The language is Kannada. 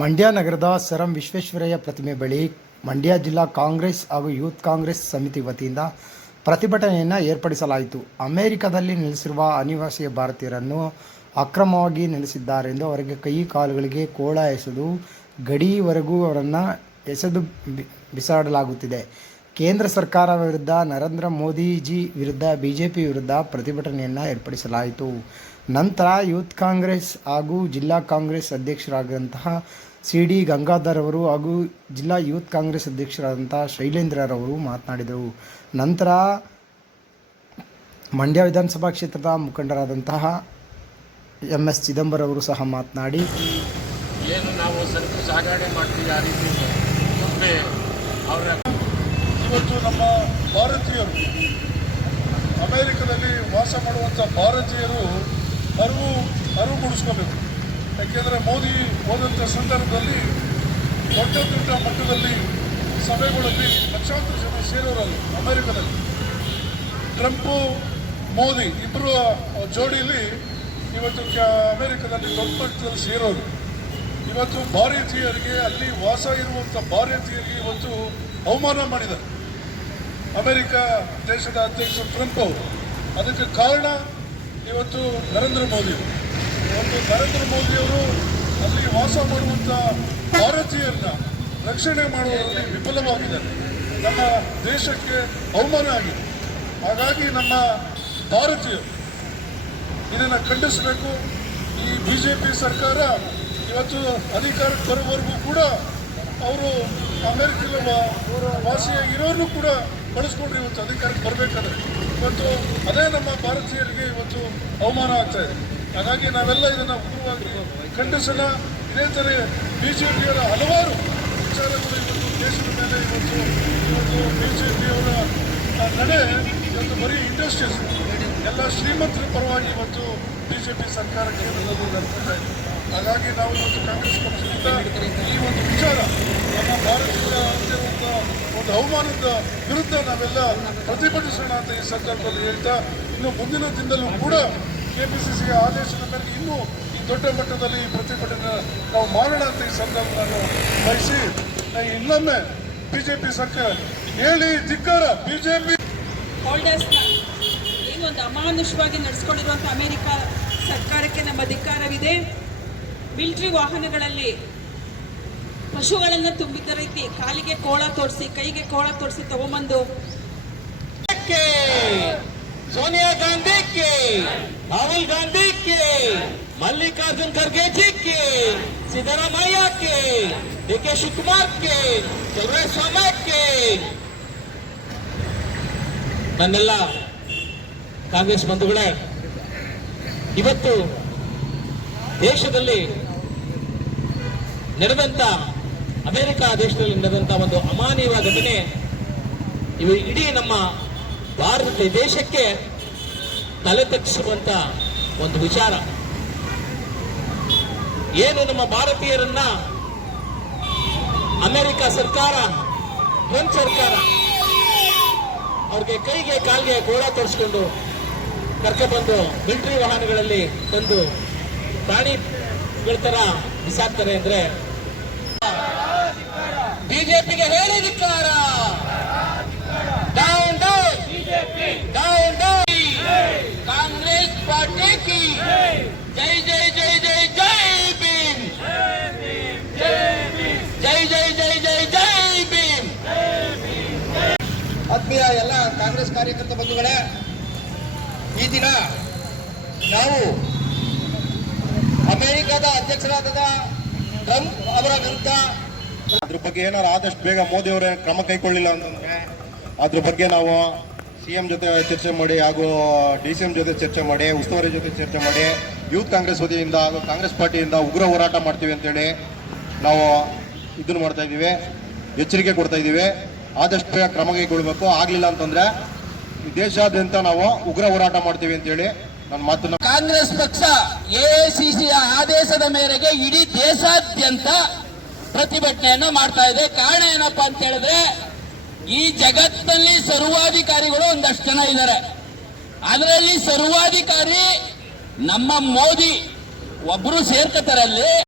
ಮಂಡ್ಯ ನಗರದ ಸರ್ ವಿಶ್ವೇಶ್ವರಯ್ಯ ಪ್ರತಿಮೆ ಬಳಿ ಮಂಡ್ಯ ಜಿಲ್ಲಾ ಕಾಂಗ್ರೆಸ್ ಹಾಗೂ ಯೂತ್ ಕಾಂಗ್ರೆಸ್ ಸಮಿತಿ ವತಿಯಿಂದ ಪ್ರತಿಭಟನೆಯನ್ನು ಏರ್ಪಡಿಸಲಾಯಿತು. ಅಮೆರಿಕದಲ್ಲಿ ನೆಲೆಸಿರುವ ಅನಿವಾಸಿ ಭಾರತೀಯರನ್ನು ಅಕ್ರಮವಾಗಿ ನೆಲೆಸಿದ್ದಾರೆಂದು ಅವರಿಗೆ ಕೈ ಕಾಲುಗಳಿಗೆ ಕೋಳ ಎಸೆದು ಗಡಿವರೆಗೂ ಅವರನ್ನು ಎಸೆದು ಬಿಸಾಡಲಾಗುತ್ತಿದೆ. ಕೇಂದ್ರ ಸರ್ಕಾರ ವಿರುದ್ಧ ನರೇಂದ್ರ ಮೋದಿಜಿ ವಿರುದ್ಧ ಬಿಜೆಪಿ ವಿರುದ್ಧ ಪ್ರತಿಭಟನೆಯನ್ನು ಏರ್ಪಡಿಸಲಾಯಿತು. ನಂತರ ಯೂತ್ ಕಾಂಗ್ರೆಸ್ ಹಾಗೂ ಜಿಲ್ಲಾ ಕಾಂಗ್ರೆಸ್ ಅಧ್ಯಕ್ಷರಾದಂತಹ ಸಿ ಡಿ ಗಂಗಾಧರ್ ಅವರು ಹಾಗೂ ಜಿಲ್ಲಾ ಯೂತ್ ಕಾಂಗ್ರೆಸ್ ಅಧ್ಯಕ್ಷರಾದಂತಹ ಶೈಲೇಂದ್ರರವರು ಮಾತನಾಡಿದರು. ನಂತರ ಮಂಡ್ಯ ವಿಧಾನಸಭಾ ಕ್ಷೇತ್ರದ ಮುಖಂಡರಾದಂತಹ ಎಂ ಎಸ್ ಚಿದಂಬರ ಅವರು ಸಹ ಮಾತನಾಡಿ ಏನು ನಾವು ಸರಕು ಸಾಗಣೆ ಮಾಡ್ತೀವಿ ಆ ರೀತಿ ಅವರ ಇವತ್ತು ನಮ್ಮ ಭಾರತೀಯರು ಅಮೆರಿಕದಲ್ಲಿ ವಾಸ ಮಾಡುವಂಥ ಭಾರತೀಯರು ಅರಿವು ಅರಿವು ಮೂಡಿಸ್ಕೋಬೇಕು. ಯಾಕೆಂದರೆ ಮೋದಿ ಹೋದಂಥ ಸಂದರ್ಭದಲ್ಲಿ ದೊಡ್ಡ ದೊಡ್ಡ ಮಟ್ಟದಲ್ಲಿ ಸಭೆಗಳಲ್ಲಿ ಲಕ್ಷಾಂತರ ಜನ ಸೇರೋರಲ್ಲಿ ಅಮೆರಿಕದಲ್ಲಿ. ಟ್ರಂಪು, ಮೋದಿ ಇಬ್ಬರು ಜೋಡಿಯಲ್ಲಿ ಇವತ್ತು ಅಮೆರಿಕದಲ್ಲಿ ದೊಡ್ಡ ಮಟ್ಟದಲ್ಲಿ ಸೇರೋರು. ಇವತ್ತು ಭಾರತೀಯರಿಗೆ ಅಲ್ಲಿ ವಾಸ ಇರುವಂಥ ಭಾರತೀಯರಿಗೆ ಇವತ್ತು ಅವಮಾನ ಮಾಡಿದ್ದಾರೆ. ಅಮೆರಿಕ ದೇಶದ ಅಧ್ಯಕ್ಷ ಟ್ರಂಪ್ ಅವರು. ಅದಕ್ಕೆ ಕಾರಣ ಇವತ್ತು ನರೇಂದ್ರ ಮೋದಿ. ಇವತ್ತು ನರೇಂದ್ರ ಮೋದಿಯವರು ಅಲ್ಲಿ ವಾಸ ಮಾಡುವಂಥ ಭಾರತೀಯರನ್ನ ರಕ್ಷಣೆ ಮಾಡುವುದರಲ್ಲಿ ವಿಫಲವಾಗಿದ್ದಾರೆ ನಮ್ಮ ದೇಶಕ್ಕೆ ಅವಮಾನ ಆಗಿದೆ. ಹಾಗಾಗಿ ನಮ್ಮ ಭಾರತೀಯರು ಇದನ್ನು ಖಂಡಿಸಬೇಕು. ಈ ಬಿ ಸರ್ಕಾರ ಇವತ್ತು ಅಧಿಕಾರಕ್ಕೆ ಬರೋವರೆಗೂ ಕೂಡ ಅವರು ಅಮೆರಿಕದ ವಾ- ವಾಸಿಯಾಗಿರೋರು ಕೂಡ ಬಳಸ್ಕೊಂಡ್ರೆ ಇವತ್ತು ಅಧಿಕಾರಕ್ಕೆ ಬರಬೇಕಾದ್ರೆ. ಇವತ್ತು ಅದೇ ನಮ್ಮ ಭಾರತೀಯರಿಗೆ ಇವತ್ತು ಅವಮಾನ ಆಗ್ತಾ ಇದೆ. ಹಾಗಾಗಿ ನಾವೆಲ್ಲ ಇದನ್ನು ಉಗ್ರವಾಗಿ ಖಂಡಿಸೋಣ. ಇದೇ ಥರ ಬಿ ಜೆ ಪಿಯವರ ಹಲವಾರು ವಿಚಾರಗಳು ಇವತ್ತು ದೇಶದ ಮೇಲೆ ಇವತ್ತು ಇವತ್ತು ಬಿ ಜೆ ಪಿಯವರ ನಡೆ, ಇವತ್ತು ಬರೀ ಇಂಡಸ್ಟ್ರೀಸ್, ಎಲ್ಲ ಶ್ರೀಮಂತರ ಪರವಾಗಿ ಇವತ್ತು ಬಿಜೆಪಿ ಸರ್ಕಾರ ಕೇಂದ್ರದಲ್ಲಿ ನಡೆಸ್ತಾ ಇದೆ. ಹಾಗಾಗಿ ನಾವು ಇವತ್ತು ಕಾಂಗ್ರೆಸ್ ಪಕ್ಷದಿಂದ ಈ ಒಂದು ವಿಚಾರ ನಮ್ಮ ಭಾರತದ ಅಂತಿರುವಂಥ ಒಂದು ಅವಮಾನದ ವಿರುದ್ಧ ನಾವೆಲ್ಲ ಪ್ರತಿಭಟಿಸೋಣ ಅಂತ ಈ ಸಂದರ್ಭದಲ್ಲಿ ಹೇಳ್ತಾ, ಇನ್ನು ಮುಂದಿನ ದಿನದಲ್ಲೂ ಕೂಡ ಕೆ ಪಿ ಕೆಪಿಸಿಸಿ ಆದೇಶದ ಮೇರೆಗೆ ಇನ್ನೂ ಈ ದೊಡ್ಡ ಮಟ್ಟದಲ್ಲಿ ಈ ಪ್ರತಿಭಟನೆ ನಾವು ಮಾಡೋಣ ಅಂತ ಈ ಸಂದರ್ಭ ನಾನು ಇನ್ನೊಮ್ಮೆ ಬಿ ಜೆ ಪಿ ಸರ್ಕಾರ ಹೇಳಿ ಧಿಕ್ಕಾರ ಬಿ ಜೆ ಪಿ ಒಂದು ಅಮಾನುಷವಾಗಿ ನಡೆಸ್ಕೊಂಡಿರುವಂಥ ಅಮೆರಿಕ ಸರ್ಕಾರಕ್ಕೆ ನಮ್ಮ ಧಿಕ್ಕಾರವಿದೆ. ಮಿಲಿಟರಿ ವಾಹನಗಳಲ್ಲಿ ಪಶುಗಳನ್ನ ತುಂಬಿದ ರೀತಿ ಕಾಲಿಗೆ ಕೋಳ ತೋರಿಸಿ, ಕೈಗೆ ಕೋಳ ತೋರಿಸಿ ತಗೊಂಬಂದು. Sonia Gandhi Rahul Gandhi K. Mallikarjun Kharge ಜಿಕ್ಕಿ K. Siddaramaiah D K Shivakumar K. Swamy K. ನನ್ನೆಲ್ಲ ಕಾಂಗ್ರೆಸ್ ಬಂಧುಗಳೇ, ಇವತ್ತು ದೇಶದಲ್ಲಿ ನಡೆದಂತ ಅಮೆರಿಕ ದೇಶದಲ್ಲಿ ನಡೆದಂತಹ ಒಂದು ಅಮಾನವೀಯ ಘಟನೆ ಇವು ಇಡೀ ನಮ್ಮ ಭಾರತ ದೇಶಕ್ಕೆ ತಲೆ ತಗ್ಗಿಸುವಂತ ಒಂದು ವಿಚಾರ. ಏನು ನಮ್ಮ ಭಾರತೀಯರನ್ನ ಅಮೆರಿಕ ಸರ್ಕಾರ ಫ್ರೆಂಚ್ ಸರ್ಕಾರ ಅವ್ರಿಗೆ ಕೈಗೆ ಕಾಲ್ಗೆ ಗೋಡ ತೋರಿಸ್ಕೊಂಡು ಕರ್ಕೊಬಂದು ಮಿಲಿಟರಿ ವಾಹನಗಳಲ್ಲಿ ತಂದು ಪ್ರಾಣಿಗಳ ತರ ಬಿಸಾಕ್ತಾರೆ ಅಂದ್ರೆ ಬಿಜೆಪಿಗೆ ಹೇಳಿ ಧಿಕ್ಕಾರ down down down down Congress party ಕಿ. ಜೈ ಜೈ ಜೈ ಜೈ ಜೈ ಭೀಮ್. ಜೈ ಜೈ ಜೈ ಜೈ ಜೈ ಭೀಮ್. ಆತ್ಮೀಯ ಎಲ್ಲ ಕಾಂಗ್ರೆಸ್ ಕಾರ್ಯಕರ್ತ ಬಂಧುಗಳೇ, ಈ ದಿನ ನಾವು ಅಮೆರಿಕದ ಅಧ್ಯಕ್ಷರಾದ ಟ್ರಂಪ್ ಅವರ ವಿರುದ್ಧ ಅದ್ರ ಬಗ್ಗೆ ಏನಾರು ಆದಷ್ಟು ಬೇಗ ಮೋದಿ ಅವರೇ ಕ್ರಮ ಕೈಗೊಳ್ಳಿಲ್ಲ ಅಂತಂದ್ರೆ ಅದ್ರ ಬಗ್ಗೆ ನಾವು ಸಿ ಎಂ ಜೊತೆ ಚರ್ಚೆ ಮಾಡಿ ಹಾಗೂ ಡಿ ಸಿ ಎಂ ಜೊತೆ ಚರ್ಚೆ ಮಾಡಿ, ಉಸ್ತುವಾರಿ ಜೊತೆ ಚರ್ಚೆ ಮಾಡಿ, ಯೂತ್ ಕಾಂಗ್ರೆಸ್ ವತಿಯಿಂದ ಹಾಗೂ ಕಾಂಗ್ರೆಸ್ ಪಾರ್ಟಿಯಿಂದ ಉಗ್ರ ಹೋರಾಟ ಮಾಡ್ತೀವಿ ಅಂತೇಳಿ ನಾವು ಇದನ್ನು ಮಾಡ್ತಾ ಇದ್ದೀವಿ, ಎಚ್ಚರಿಕೆ ಕೊಡ್ತಾ ಇದ್ದೀವಿ. ಆದಷ್ಟು ಬೇಗ ಕ್ರಮ ಕೈಗೊಳ್ಬೇಕು ಆಗಲಿಲ್ಲ ಅಂತಂದ್ರೆ ದೇಶಾದ್ಯಂತ ನಾವು ಉಗ್ರ ಹೋರಾಟ ಮಾಡ್ತೀವಿ ಅಂತೇಳಿ ನನ್ನ ಮಾತನ್ನ ಕಾಂಗ್ರೆಸ್ ಪಕ್ಷ ಎಐಸಿಸಿಯ ಆದೇಶದ ಮೇರೆಗೆ ಇಡೀ ದೇಶಾದ್ಯಂತ ಪ್ರತಿಭಟನೆಯನ್ನ ಮಾಡ್ತಾ ಇದೆ. ಕಾರಣ ಏನಪ್ಪಾ ಅಂತ ಹೇಳಿದ್ರೆ, ಈ ಜಗತ್ತಿನಲ್ಲಿ ಸರ್ವಾಧಿಕಾರಿಗಳು ಒಂದಷ್ಟು ಜನ ಇದ್ದಾರೆ. ಅದರಲ್ಲಿ ಸರ್ವಾಧಿಕಾರಿ ನಮ್ಮ ಮೋದಿ ಒಬ್ರು ಸೇರ್ಕತಾರಲ್ಲಿ